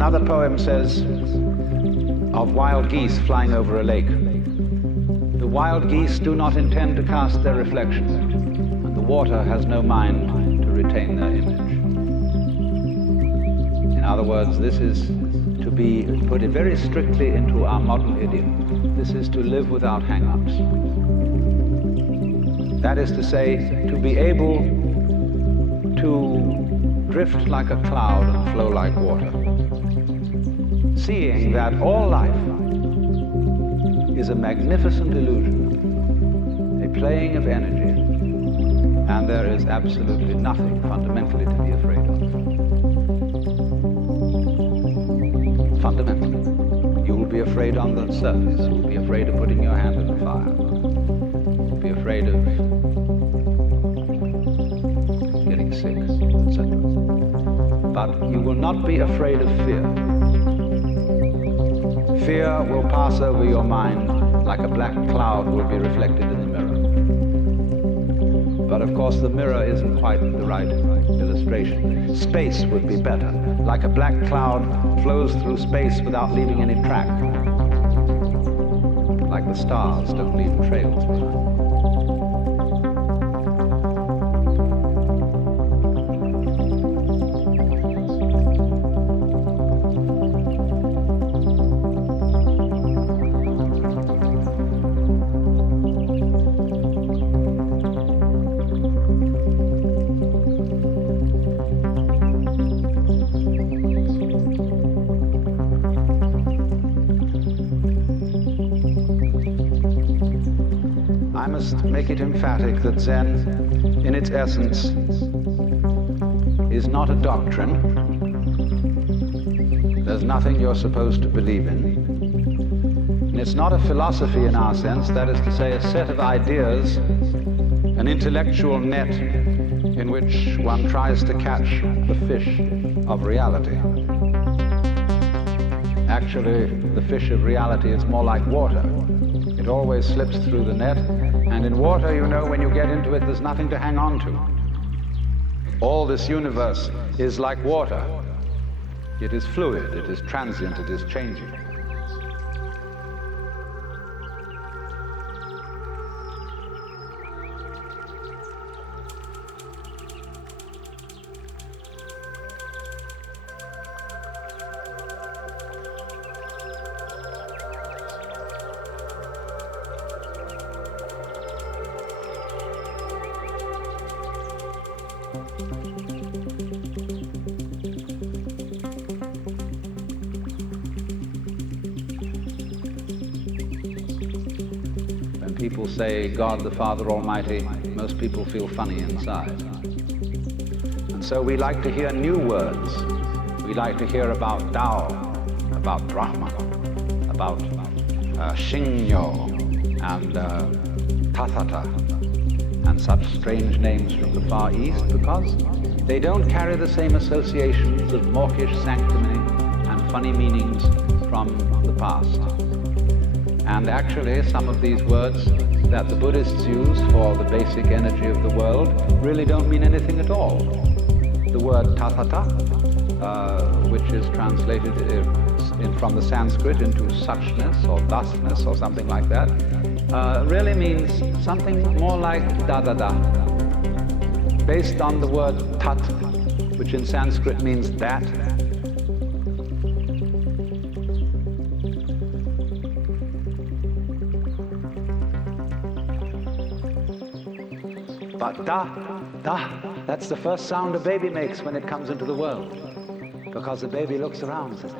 Another poem says of wild geese flying over a lake. The wild geese do not intend to cast their reflection, and the water has no mind to retain their image. In other words, this is to be put very strictly into our modern idiom. This is to live without hang-ups. That is to say, to be able to drift like a cloud and flow like water, seeing that all life is a magnificent illusion, a playing of energy, and there is absolutely nothing fundamentally to be afraid of. Fundamentally. You will be afraid on the surface. You will be afraid of putting your hand in the fire. You will be afraid of getting sick, etc. But you will not be afraid of fear. Fear will pass over your mind like a black cloud will be reflected in the mirror. But of course the mirror isn't quite the right illustration. Space would be better. Like a black cloud flows through space without leaving any track. Like the stars don't leave trails behind. Make it emphatic that Zen, in its essence, is not a doctrine. There's nothing you're supposed to believe in. And it's not a philosophy in our sense, that is to say, a set of ideas, an intellectual net in which one tries to catch the fish of reality. Actually, the fish of reality is more like water. It always slips through the net. And in water, you know, when you get into it, there's nothing to hang on to. All this universe is like water. It is fluid, it is transient, it is changing. When people say God the Father Almighty, most people feel funny inside. And so we like to hear new words. We like to hear about Tao, about Brahman, about Shinyo and Tathata, and such strange names from the Far East, because they don't carry the same associations of mawkish sanctimony and funny meanings from the past. And actually, some of these words that the Buddhists use for the basic energy of the world really don't mean anything at all. The word tathata, which is translated from the Sanskrit into suchness or thusness or something like that, really means something more like da-da-da, based on the word tat, which in Sanskrit means that. But that's the first sound a baby makes when it comes into the world. Because the baby looks around and says,